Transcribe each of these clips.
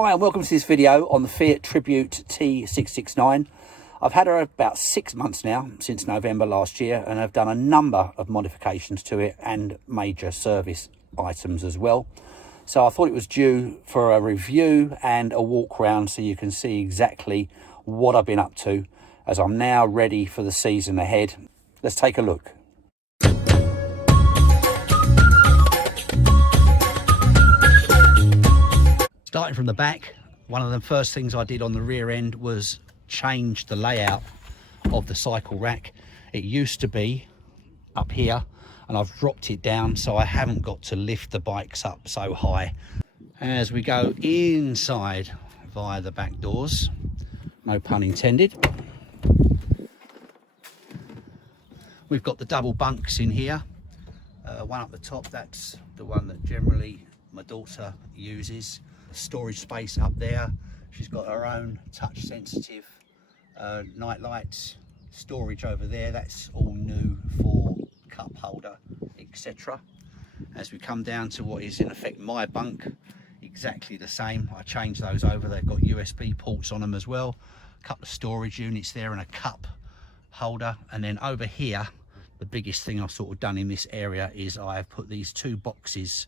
Hi and welcome to this video on the Fiat Tribute T669. I've had her about 6 months now, since November last year, and I've done a number of modifications to it and major service items as well. So I thought it was due for a review and a walk round so you can see exactly what I've been up to as I'm now ready for the season ahead. Let's take a look. Starting from the back, one of the first things I did on the rear end was change the layout of the cycle rack. It used to be up here and I've dropped it down so I haven't got to lift the bikes up so high. As we go inside via the back doors, no pun intended, we've got the double bunks in here. One up the top, that's the one that generally my daughter uses. Storage space up there. She's got her own touch sensitive night lights. Storage over there, that's all new for cup holder, etc. As we come down to what is in effect my bunk, exactly the same. I changed those over. They've got USB ports on them as well. A couple of storage units there and a cup holder. And then over here, the biggest thing I've sort of done in this area is I've put these two boxes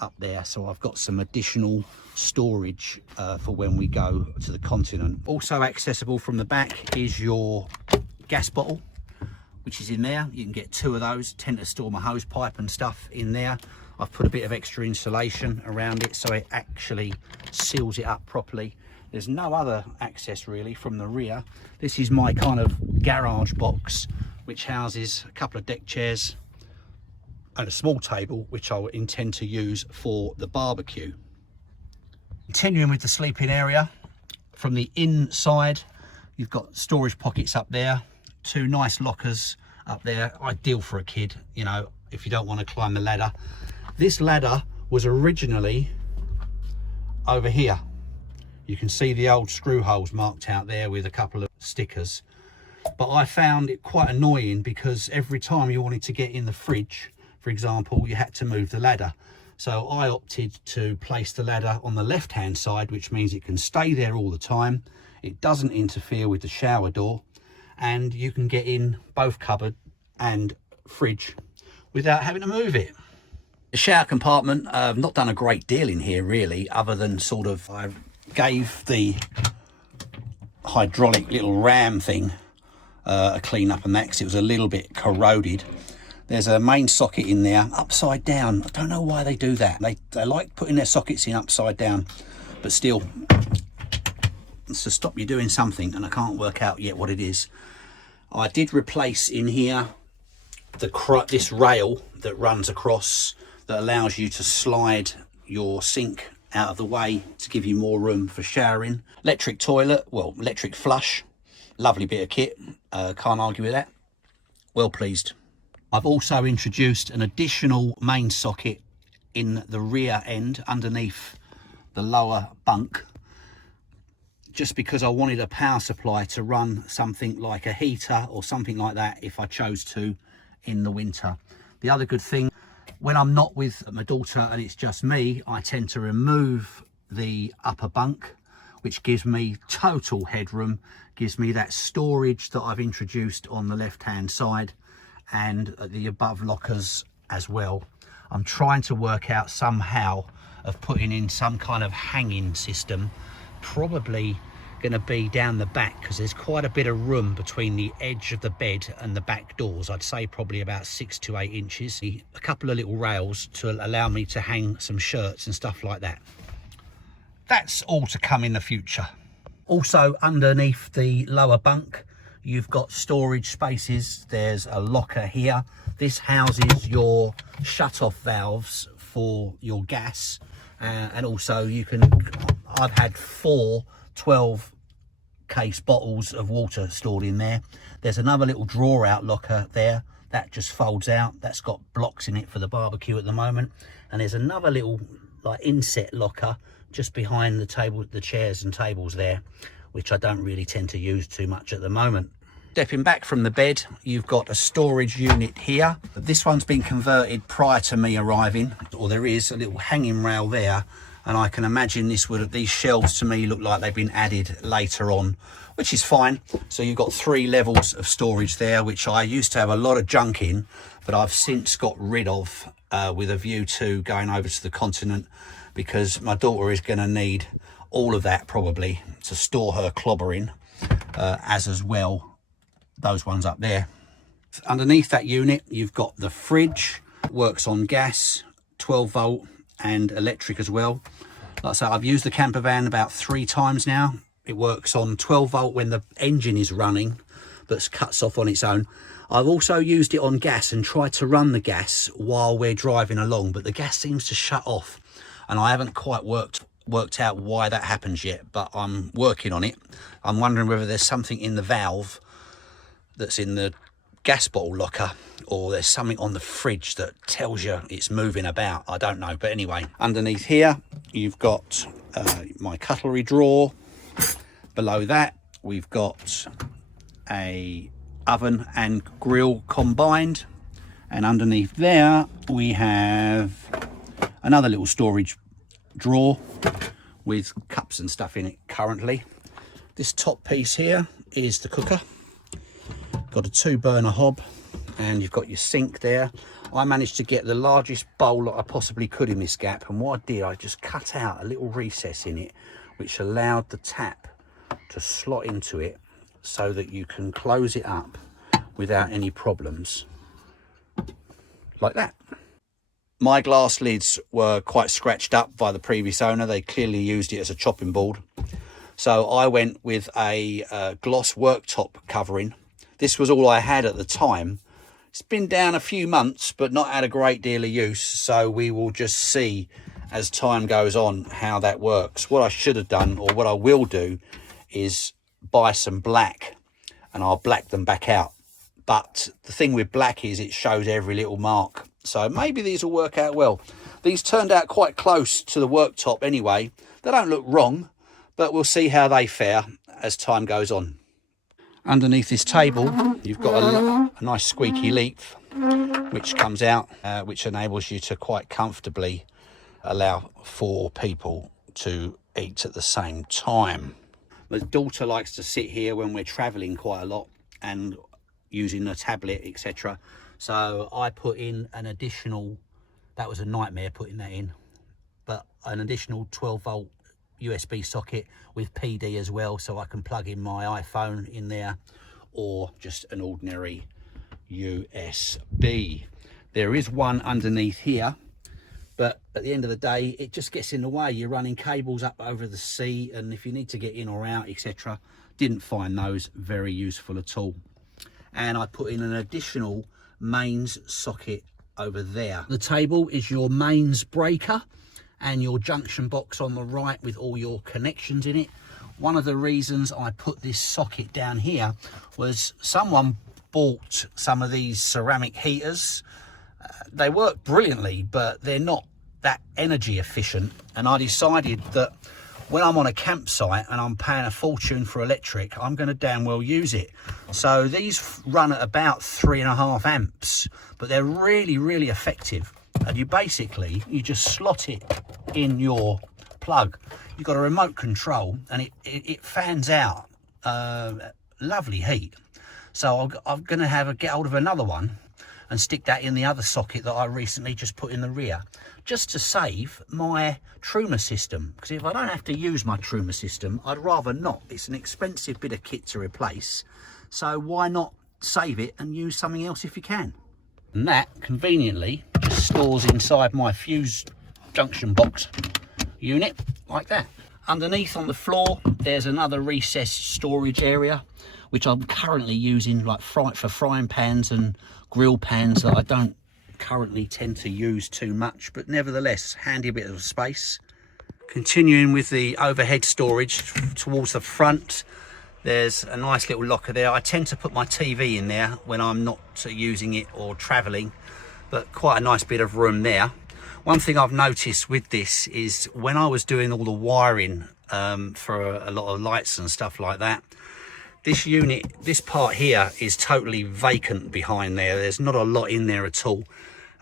up there, so I've got some additional storage for when we go to the continent. Also accessible from the back is your gas bottle, which is in there. You can get two of those. Tend to store my hose pipe and stuff in there. I've put a bit of extra insulation around it so it actually seals it up properly. There's no other access really from the rear. This is my kind of garage box, which houses a couple of deck chairs and a small table, which I intend to use for the barbecue. Continuing with the sleeping area, from the inside, you've got storage pockets up there, two nice lockers up there, ideal for a kid, you know, if you don't want to climb the ladder. This ladder was originally over here. You can see the old screw holes marked out there with a couple of stickers. But I found it quite annoying because every time you wanted to get in the fridge, for example, you had to move the ladder. So I opted to place the ladder on the left hand side, which means it can stay there all the time. It doesn't interfere with the shower door, and you can get in both cupboard and fridge without having to move it. The shower compartment, I've not done a great deal in here really, other than sort of I gave the hydraulic little ram thing a clean up and that, because it was a little bit corroded. There's a main socket in there, upside down. I don't know why they do that. They like putting their sockets in upside down, but still, it's to stop you doing something, and I can't work out yet what it is. I did replace in here this rail that runs across, that allows you to slide your sink out of the way to give you more room for showering. Electric toilet, well, electric flush. Lovely bit of kit, can't argue with that. Well pleased. I've also introduced an additional main socket in the rear end underneath the lower bunk, just because I wanted a power supply to run something like a heater or something like that if I chose to in the winter. The other good thing, when I'm not with my daughter and it's just me, I tend to remove the upper bunk, which gives me total headroom, gives me that storage that I've introduced on the left hand side, and the above lockers as well. I'm trying to work out somehow of putting in some kind of hanging system, probably going to be down the back, because there's quite a bit of room between the edge of the bed and the back doors. I'd say probably about 6 to 8 inches. A couple of little rails to allow me to hang some shirts and stuff like that. That's all to come in the future. Also underneath the lower bunk, you've got storage spaces. There's a locker here. This houses your shut-off valves for your gas. And also I've had 4 12 case bottles of water stored in there. There's another little drawer out locker there. That just folds out. That's got blocks in it for the barbecue at the moment. And there's another little like inset locker just behind the table, the chairs and tables there, which I don't really tend to use too much at the moment. Stepping back from the bed, you've got a storage unit here. This one's been converted prior to me arriving, or there is a little hanging rail there, And I can imagine these shelves to me look like they've been added later on, which is fine. So you've got 3 levels of storage there, which I used to have a lot of junk in, but I've since got rid of with a view to going over to the continent, because my daughter is going to need all of that probably to store her clobber in, as well those ones up there. Underneath that unit you've got the fridge, works on gas, 12 volt and electric as well. Like I say, I've used the Campervan about 3 times now. It works on 12 volt when the engine is running, but cuts off on its own. I've also used it on gas and tried to run the gas while we're driving along, but the gas seems to shut off, and I haven't quite worked out why that happens yet, but I'm working on it. I'm wondering whether there's something in the valve that's in the gas bottle locker, or there's something on the fridge that tells you it's moving about. I don't know, but anyway, underneath here you've got my cutlery drawer. Below that we've got a oven and grill combined, and underneath there we have another little storage drawer with cups and stuff in it currently. This top piece here is the cooker. Got a 2-burner hob, and you've got your sink there. I managed to get the largest bowl that I possibly could in this gap, and what I did, I just cut out a little recess in it which allowed the tap to slot into it so that you can close it up without any problems, like that. My glass lids were quite scratched up by the previous owner. They clearly used it as a chopping board, so I went with a gloss worktop covering. This was all I had at the time. It's been down a few months, but not had a great deal of use, so we will just see as time goes on how that works. What I should have done, or what I will do, is buy some black, and I'll black them back out. But the thing with black is it shows every little mark, so maybe these will work out well. These turned out quite close to the worktop anyway. They don't look wrong, but we'll see how they fare as time goes on. Underneath this table you've got a nice squeaky leaf which comes out, which enables you to quite comfortably allow 4 people to eat at the same time. My daughter likes to sit here when we're traveling quite a lot and using a tablet, etc. So I put in an additional, that was a nightmare putting that in, but an additional 12 volt USB socket with PD as well, so I can plug in my iPhone in there, or just an ordinary USB. There is one underneath here, but at the end of the day it just gets in the way. You're running cables up over the sea, and if you need to get in or out, etc., didn't find those very useful at all. And I put in an additional mains socket over there. The table is your mains breaker and your junction box on the right with all your connections in it. One of the reasons I put this socket down here was someone bought some of these ceramic heaters. They work brilliantly, but they're not that energy efficient, and I decided that when I'm on a campsite and I'm paying a fortune for electric, I'm going to damn well use it. So these run at about 3.5 amps, but they're really, really effective. And you just slot it in your plug. You've got a remote control, and it fans out lovely heat. So I'm going to get hold of another one and stick that in the other socket that I recently just put in the rear, just to save my Truma system. Because if I don't have to use my Truma system, I'd rather not. It's an expensive bit of kit to replace, so why not save it and use something else if you can? And that conveniently just stores inside my fuse junction box unit, like that. Underneath on the floor there's another recessed storage area, which I'm currently using like for frying pans and grill pans that I don't currently tend to use too much, but nevertheless handy bit of space. Continuing with the overhead storage towards the front, there's a nice little locker there. I tend to put my TV in there when I'm not using it or traveling, but quite a nice bit of room there. One thing I've noticed with this is when I was doing all the wiring for a lot of lights and stuff like that, this unit, this part here is totally vacant behind there. There's not a lot in there at all.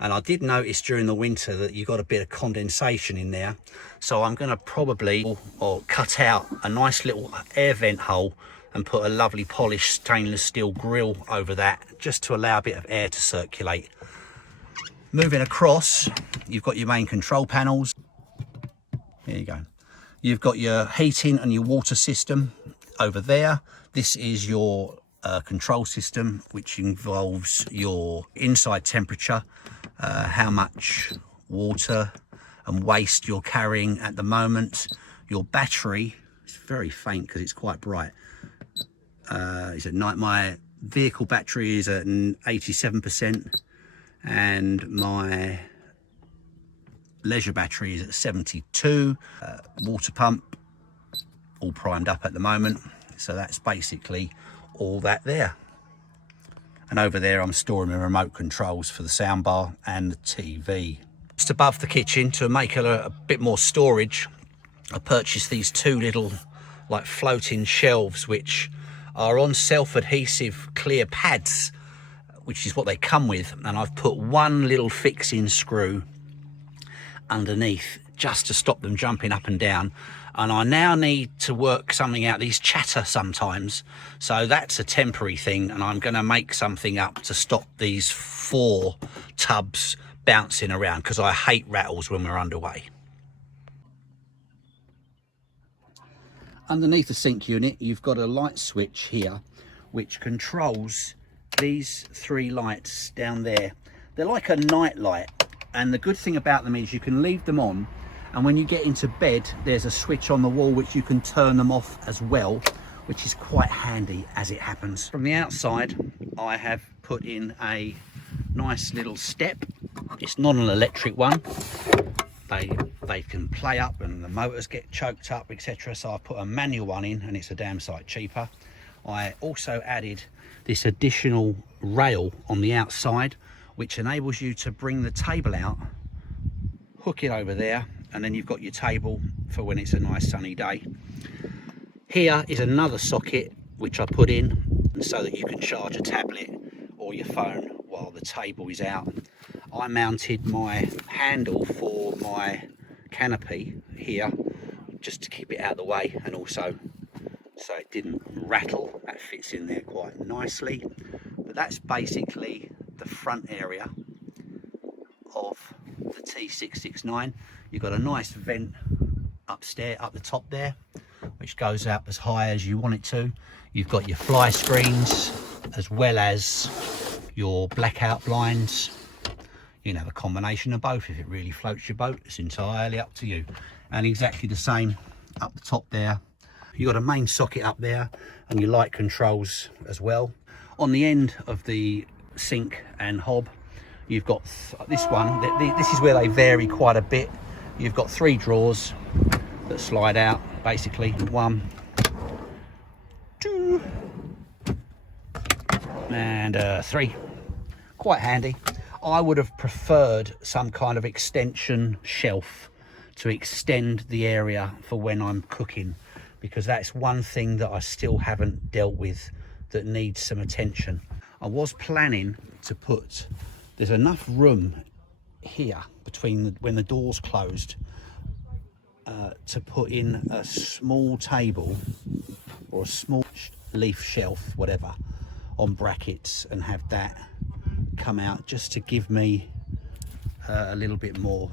And I did notice during the winter that you got a bit of condensation in there. So I'm going to probably or cut out a nice little air vent hole and put a lovely polished stainless steel grill over that, just to allow a bit of air to circulate. Moving across, you've got your main control panels. Here you go. You've got your heating and your water system over there. This is your control system, which involves your inside temperature, how much water and waste you're carrying at the moment. Your battery, it's very faint because it's quite bright. It's at night. My vehicle battery is at 87%, and my leisure battery is at 72. Water pump all primed up at the moment, so that's basically all that there. And over there I'm storing my remote controls for the soundbar and the TV. Just above the kitchen, to make a bit more storage, I purchased these two little like floating shelves, which are on self-adhesive clear pads, which is what they come with. And I've put one little fixing screw underneath just to stop them jumping up and down. And I now need to work something out. These chatter sometimes, so that's a temporary thing, and I'm going to make something up to stop these 4 tubs bouncing around, because I hate rattles when we're underway. Underneath the sink unit, you've got a light switch here which controls these 3 lights down there. They're like a night light, and the good thing about them is you can leave them on, and when you get into bed there's a switch on the wall which you can turn them off as well, which is quite handy as it happens. From the outside I have put in a nice little step. It's not an electric one. They can play up and the motors get choked up, etc. So I put a manual one in, and it's a damn sight cheaper. I also added this additional rail on the outside, which enables you to bring the table out, hook it over there, and then you've got your table for when it's a nice sunny day. Here is another socket which I put in so that you can charge a tablet or your phone while the table is out. I mounted my handle for my canopy here just to keep it out of the way, and also so it didn't rattle. That fits in there quite nicely. But that's basically the front area of the T669. You've got a nice vent upstairs, up the top there, which goes up as high as you want it to. You've got your fly screens as well as your blackout blinds. You can have a combination of both if it really floats your boat. It's entirely up to you. And exactly the same up the top there. You've got a main socket up there and your light controls as well. On the end of the sink and hob, you've got this one. This is where they vary quite a bit. You've got 3 drawers that slide out, basically. 1, 2, and 3. Quite handy. I would have preferred some kind of extension shelf to extend the area for when I'm cooking, because that's one thing that I still haven't dealt with that needs some attention. I was planning to put, there's enough room here between when the door's closed to put in a small table or a small leaf shelf, whatever, on brackets, and have that come out just to give me a little bit more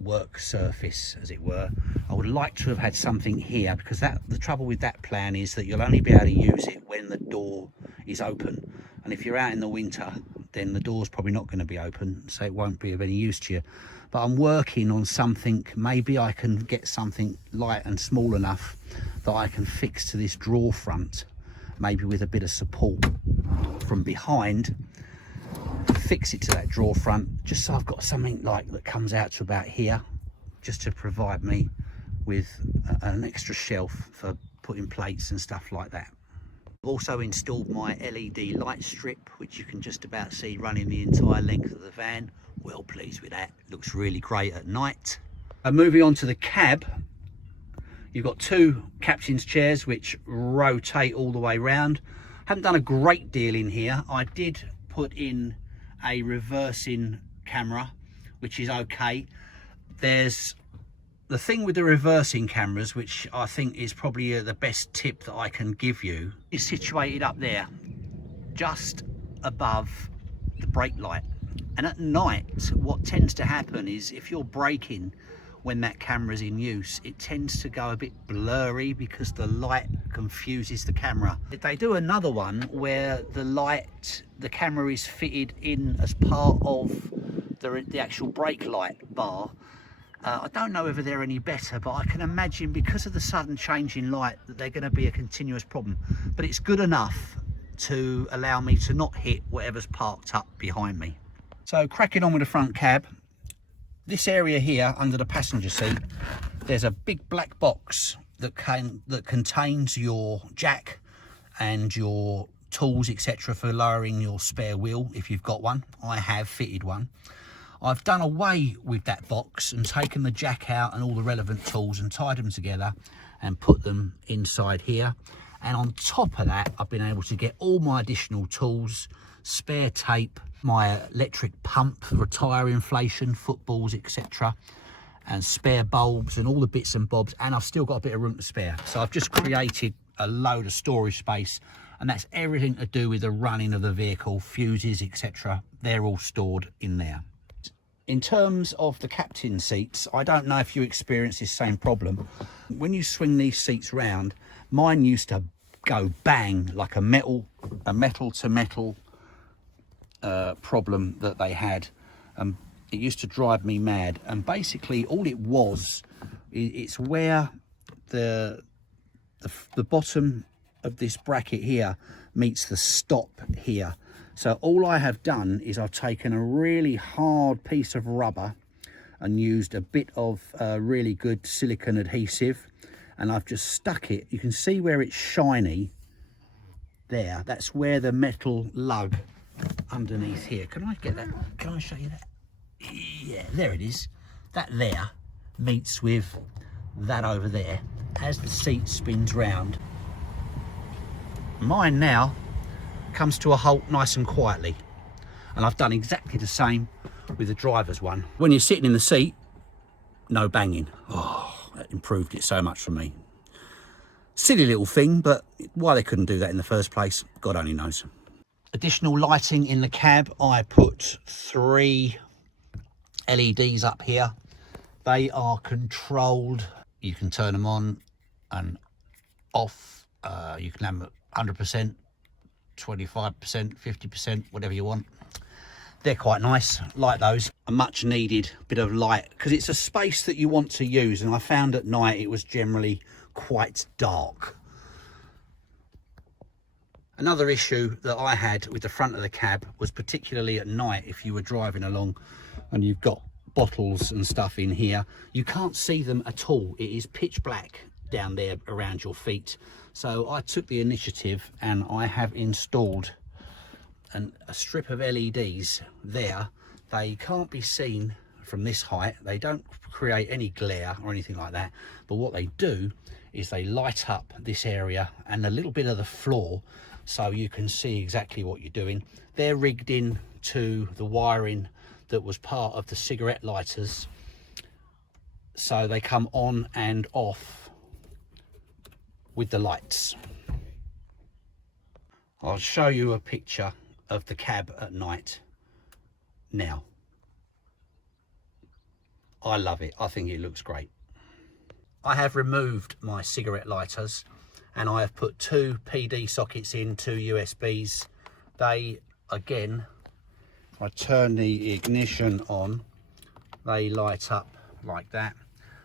work surface, as it were. I would like to have had something here, because the trouble with that plan is that you'll only be able to use it when the door is open, and if you're out in the winter then the door's probably not going to be open, so it won't be of any use to you. But I'm working on something. Maybe I can get something light and small enough that I can fix to this drawer front, maybe with a bit of support from behind, fix it to that drawer front, just so I've got something like that comes out to about here, just to provide me with an extra shelf for putting plates and stuff like that. I've also installed my LED light strip, which you can just about see running the entire length of the van. Well pleased with that. Looks really great at night. Moving on to the cab, you've got 2 captain's chairs which rotate all the way round. Haven't done a great deal in here. I did put in a reversing camera, which is okay. There's the thing with the reversing cameras, which I think is probably the best tip that I can give you, is situated up there, just above the brake light. And at night, what tends to happen is if you're braking when that camera's in use, it tends to go a bit blurry because the light confuses the camera. They do another one where the camera is fitted in as part of the actual brake light bar. I don't know whether they're any better, but I can imagine because of the sudden change in light that they're going to be a continuous problem. But it's good enough to allow me to not hit whatever's parked up behind me. So cracking on with the front cab, this area here under the passenger seat, there's a big black box that contains your jack and your tools, etc., for lowering your spare wheel if you've got one. I have fitted one. I've done away with that box and taken the jack out and all the relevant tools and tied them together and put them inside here. And on top of that, I've been able to get all my additional tools, spare tape, my electric pump for tire inflation, footballs, etc., and spare bulbs and all the bits and bobs. And I've still got a bit of room to spare. So I've just created a load of storage space, and that's everything to do with the running of the vehicle, fuses, etc. They're all stored in there. In terms of the captain seats, I don't know if you experience this same problem. When you swing these seats round, mine used to go bang like a metal to metal problem that they had. It used to drive me mad. And basically all it was, it's where the bottom of this bracket here meets the stop here. So all I have done is I've taken a really hard piece of rubber and used a bit of really good silicone adhesive, and I've just stuck it. You can see where it's shiny there. That's where the metal lug underneath here. Can I get that? Can I show you that? Yeah, there it is. That there meets with that over there as the seat spins round. Mine now comes to a halt nice and quietly, and I've done exactly the same with the driver's one. When you're sitting in the seat, no banging. Oh, that improved it so much for me. Silly little thing, but why they couldn't do that in the first place, God only knows. Additional lighting in the cab, I put 3 LEDs up here. They are controlled. You can turn them on and off. You can have them at 100%, 25%, 50%, whatever you want. They're quite nice, like those. A much needed bit of light, because it's a space that you want to use, and I found at night it was generally quite dark. Another issue that I had with the front of the cab was particularly at night, if you were driving along and you've got bottles and stuff in here, you can't see them at all. It is pitch black down there around your feet. So I took the initiative and I have installed a strip of LEDs there. They can't be seen from this height. They don't create any glare or anything like that. But what they do is they light up this area and a little bit of the floor, so you can see exactly what you're doing. They're rigged in to the wiring that was part of the cigarette lighters, so they come on and off with the lights. I'll show you a picture of the cab at night now. I love it. I think it looks great. I have removed my cigarette lighters and I have put 2 PD sockets in, 2 USBs. They, again, if I turn the ignition on, they light up like that.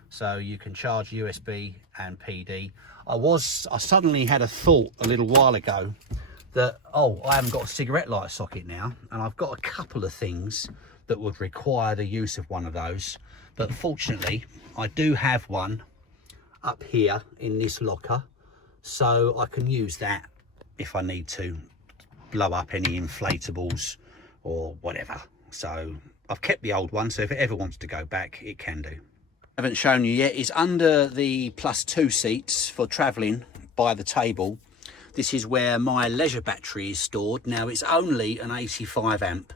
So you can charge USB and PD. I suddenly had a thought a little while ago that, oh, I haven't got a cigarette lighter socket now, and I've got a couple of things that would require the use of one of those. But fortunately, I do have one up here in this locker, so I can use that if I need to blow up any inflatables or whatever. So I've kept the old one, so if it ever wants to go back, it can do. I haven't shown you yet, is under the +2 seats for travelling by the table. This is where my leisure battery is stored. Now it's only an 85 amp.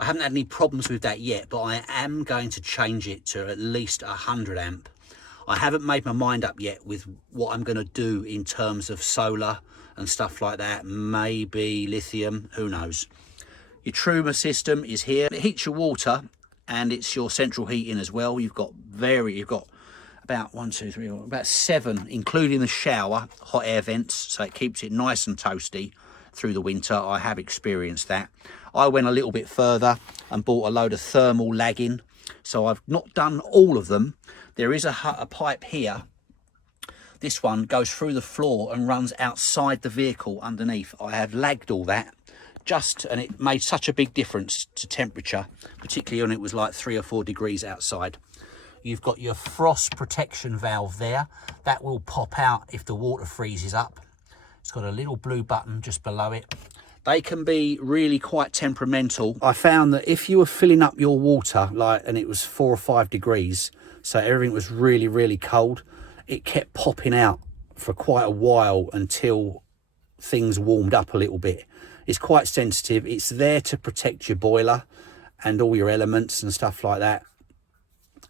I haven't had any problems with that yet, but I am going to change it to at least 100 amp. I haven't made my mind up yet with what I'm going to do in terms of solar and stuff like that. Maybe lithium, who knows. Your Truma system is here. It heats your water and it's your central heating as well. You've got about 1, 2, 3, 4, about 7, including the shower, hot air vents, so it keeps it nice and toasty through the winter. I have experienced that. I went a little bit further and bought a load of thermal lagging, so I've not done all of them. There is a pipe here. This one goes through the floor and runs outside the vehicle underneath. I have lagged all that and it made such a big difference to temperature, particularly when it was like 3 or 4 degrees outside. You've got your frost protection valve there. That will pop out if the water freezes up. It's got a little blue button just below it. They can be really quite temperamental. I found that if you were filling up your water, and it was 4 or 5 degrees, so everything was really, really cold, it kept popping out for quite a while until things warmed up a little bit. It's quite sensitive. It's there to protect your boiler and all your elements and stuff like that.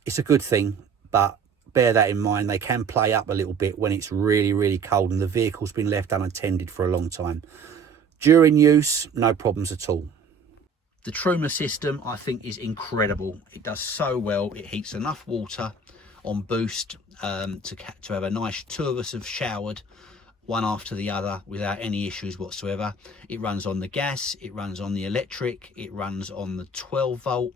It's a good thing, but bear that in mind. They can play up a little bit when it's really, really cold and the vehicle's been left unattended for a long time. During use, no problems at all. The Truma system, I think, is incredible. It does so well. It heats enough water on boost to have a nice 2 of us have showered one after the other without any issues whatsoever. It runs on the gas, it runs on the electric, it runs on the 12 volt,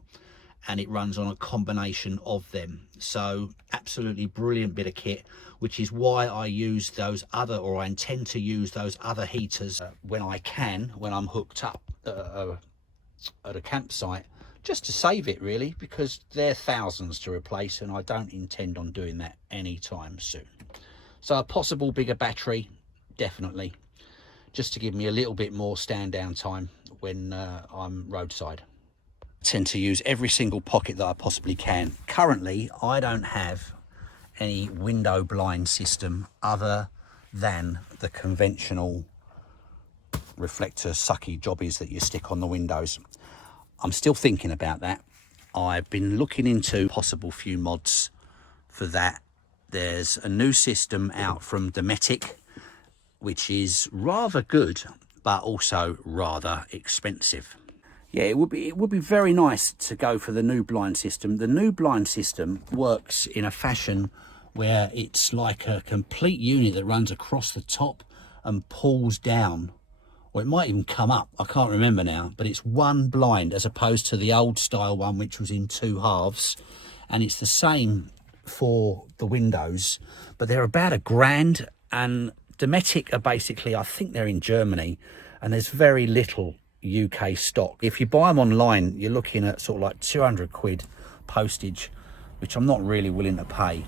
and it runs on a combination of them. So absolutely brilliant bit of kit, which is why I use those other, or I intend to use those other heaters when I'm hooked up at a campsite, just to save it really, because they're thousands to replace and I don't intend on doing that anytime soon. So a possible bigger battery, definitely, just to give me a little bit more stand down time when I'm roadside. Tend to use every single pocket that I possibly can. Currently, I don't have any window blind system other than the conventional reflector sucky jobbies that you stick on the windows. I'm still thinking about that. I've been looking into possible few mods for that. There's a new system out from Dometic, which is rather good, but also rather expensive. Yeah, it would be very nice to go for the new blind system. The new blind system works in a fashion where it's like a complete unit that runs across the top and pulls down, or it might even come up, I can't remember now, but it's one blind as opposed to the old style one which was in 2 halves. And it's the same for the windows, but they're about £1,000, and Dometic are basically, I think they're in Germany, and there's very little UK stock. If you buy them online, you're looking at sort of like 200 quid postage, which I'm not really willing to pay.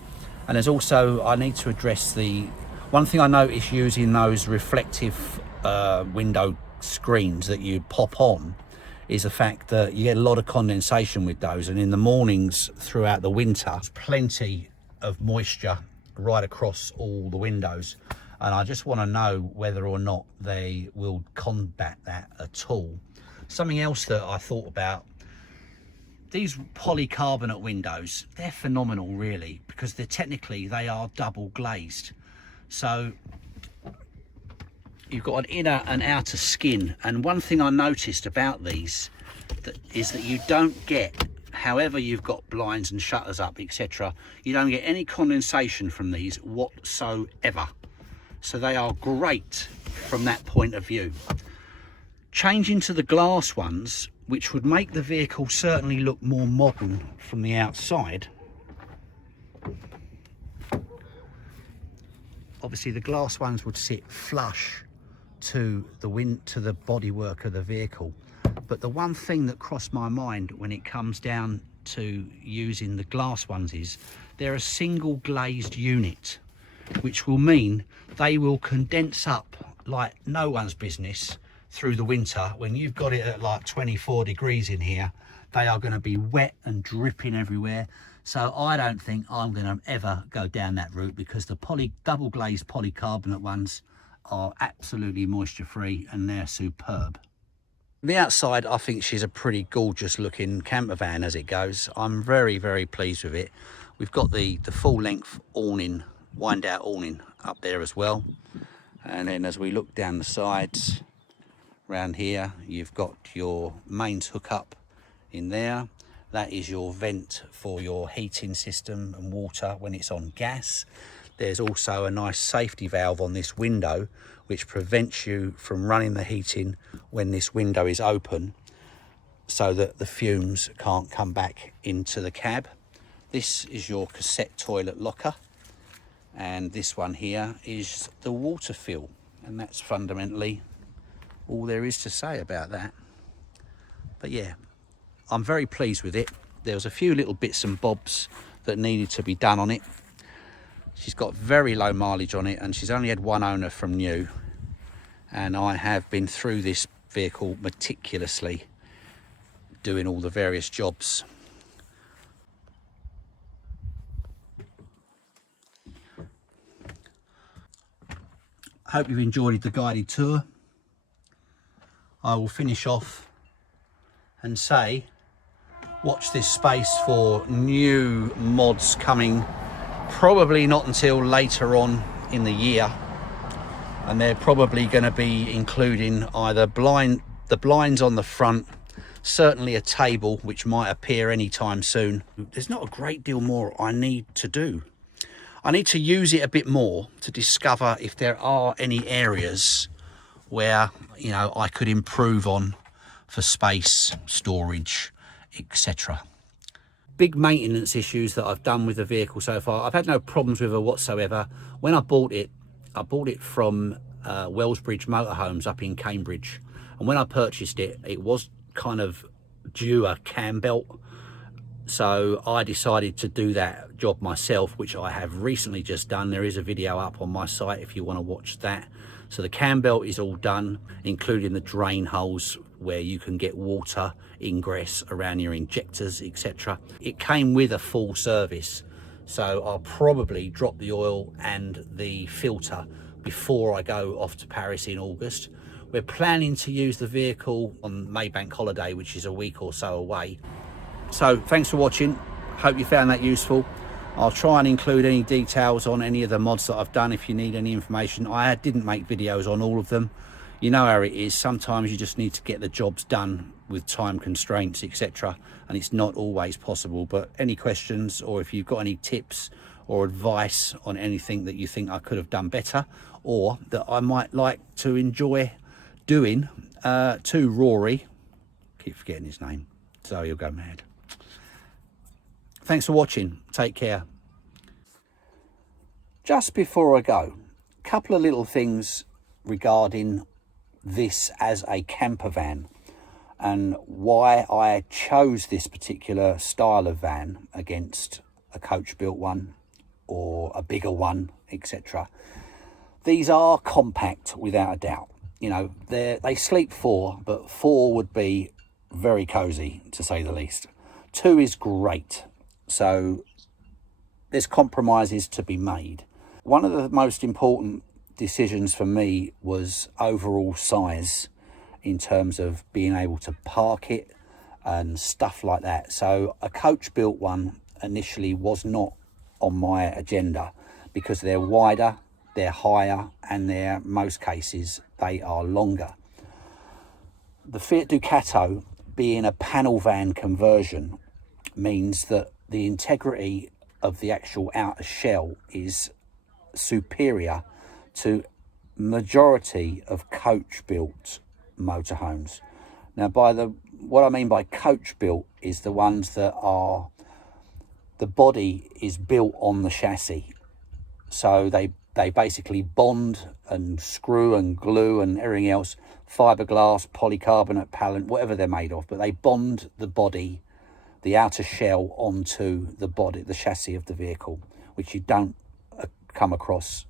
And there's also, I need to address the one thing I noticed using those reflective window screens that you pop on, is the fact that you get a lot of condensation with those, and in the mornings throughout the winter there's plenty of moisture right across all the windows, and I just want to know whether or not they will combat that at all. Something else that I thought about, these polycarbonate windows, they're phenomenal really, because they are double glazed. So you've got an inner and outer skin, and one thing I noticed about these is that you don't get, however you've got blinds and shutters up, etc., you don't get any condensation from these whatsoever. So they are great from that point of view. Changing to the glass ones, which would make the vehicle certainly look more modern from the outside. Obviously the glass ones would sit flush to the bodywork of the vehicle, but the one thing that crossed my mind when it comes down to using the glass ones is they're a single glazed unit, which will mean they will condense up like no one's business through the winter. When you've got it at like 24 degrees in here, they are going to be wet and dripping everywhere. So I don't think I'm going to ever go down that route, because the double glazed polycarbonate ones are absolutely moisture free and they're superb. The outside, I think she's a pretty gorgeous looking camper van as it goes. I'm very, very pleased with it. We've got the full length awning, wind out awning up there as well. And then as we look down the sides, around here, you've got your mains hookup in there. That is your vent for your heating system and water when it's on gas. There's also a nice safety valve on this window which prevents you from running the heating when this window is open, so that the fumes can't come back into the cab. This is your cassette toilet locker, and this one here is the water fill, and that's fundamentally all there is to say about that. But yeah, I'm very pleased with it. There was a few little bits and bobs that needed to be done on it. She's got very low mileage on it, and she's only had one owner from new, and I have been through this vehicle meticulously, doing all the various jobs. Hope you've enjoyed the guided tour. I will finish off and say, watch this space for new mods coming, probably not until later on in the year, and they're probably going to be including either the blinds on the front, certainly a table which might appear anytime soon. There's not a great deal more I need to do. I need to use it a bit more to discover if there are any areas where, you know, I could improve on for space, storage, etc. Big maintenance issues that I've done with the vehicle so far. I've had no problems with her whatsoever. When I bought it from Wellsbridge Motorhomes up in Cambridge, and when I purchased it, it was kind of due a cam belt, so I decided to do that job myself, which I have recently just done. There is a video up on my site if you want to watch that. So the cam belt is all done, including the drain holes where you can get water ingress around your injectors, etc. It came with a full service, so I'll probably drop the oil and the filter before I go off to Paris in August. We're planning to use the vehicle on Maybank holiday, which is a week or so away. So thanks for watching. Hope you found that useful. I'll try and include any details on any of the mods that I've done if you need any information. I didn't make videos on all of them. You know how it is. Sometimes you just need to get the jobs done with time constraints, etc. And it's not always possible. But any questions, or if you've got any tips or advice on anything that you think I could have done better, or that I might like to enjoy doing, to Rory, keep forgetting his name, so he'll go mad. Thanks for watching. Take care. Just before I go, a couple of little things regarding this as a camper van and why I chose this particular style of van against a coach built one or a bigger one, etc. These are compact without a doubt. You know, they sleep four, but four would be very cozy to say the least. Two is great. So there's compromises to be made. One of the most important decisions for me was overall size in terms of being able to park it and stuff like that. So a coach built one initially was not on my agenda because they're wider, they're higher, and they're, most cases, they are longer. The Fiat Ducato being a panel van conversion means that the integrity of the actual outer shell is superior to majority of coach built motorhomes. Now what I mean by coach built is the ones that are, the body is built on the chassis, so they basically bond and screw and glue and everything else, fiberglass, polycarbonate, pallet, whatever they're made of, but they bond the body, the outer shell, onto the body, the chassis of the vehicle, which you don't come across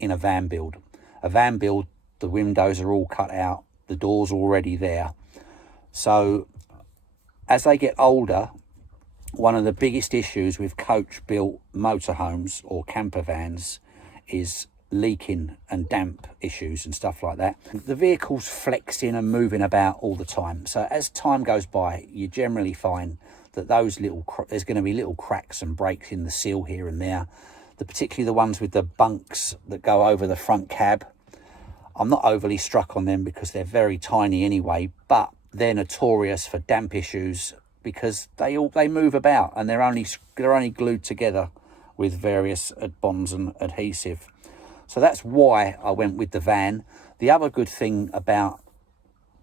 in a van build. A van build, the windows are all cut out, the doors already there. So as they get older, one of the biggest issues with coach built motorhomes or camper vans is leaking and damp issues and stuff like that. The vehicle's flexing and moving about all the time, so as time goes by you generally find that those there's going to be little cracks and breaks in the seal here and there. Particularly the ones with the bunks that go over the front cab. I'm not overly struck on them because they're very tiny anyway, but they're notorious for damp issues because they move about, and they're only glued together with various bonds and adhesive. So that's why I went with the van. The other good thing about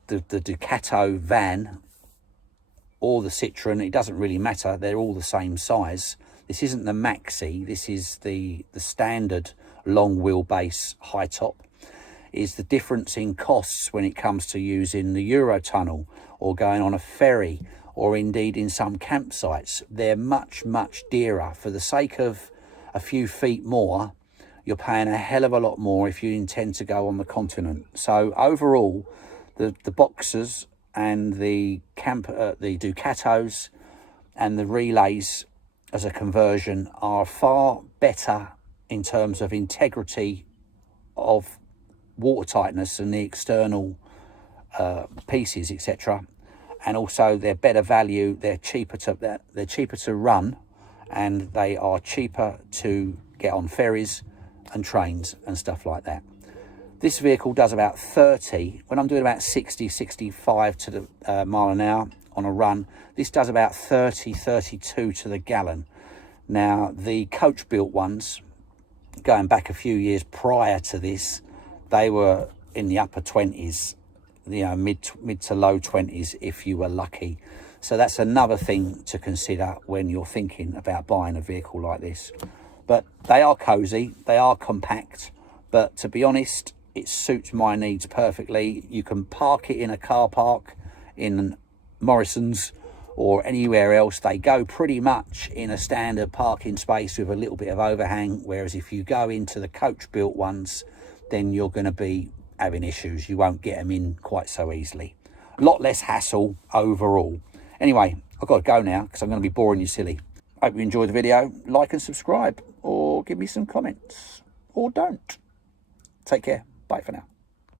the Ducato van or the Citroen, it doesn't really matter, they're all the same size. This isn't the Maxi, this is the standard long wheelbase high top. Is the difference in costs when it comes to using the Eurotunnel or going on a ferry, or indeed in some campsites. They're much, much dearer. For the sake of a few feet more, you're paying a hell of a lot more if you intend to go on the continent. So overall, the Boxers and the Ducatos and the Relays as a conversion are far better in terms of integrity of watertightness and the external pieces, etc. And also they're better value, they're cheaper to run, and they are cheaper to get on ferries and trains and stuff like that. This vehicle does about 30, when I'm doing about 60, 65 to the mile an hour on a run, this does about 30, 32 to the gallon. Now, the coach-built ones, going back a few years prior to this, they were in the upper 20s, you know, mid to low 20s if you were lucky. So that's another thing to consider when you're thinking about buying a vehicle like this. But they are cosy, they are compact, but to be honest, it suits my needs perfectly. You can park it in a car park in Morrison's or anywhere else. They go pretty much in a standard parking space with a little bit of overhang, whereas if you go into the coach built ones, then you're going to be having issues. You won't get them in quite so easily. A lot less hassle overall. Anyway, I've got to go now because I'm going to be boring you silly. Hope you enjoyed the video. Like and subscribe, or give me some comments, or don't. Take care. Bye for now.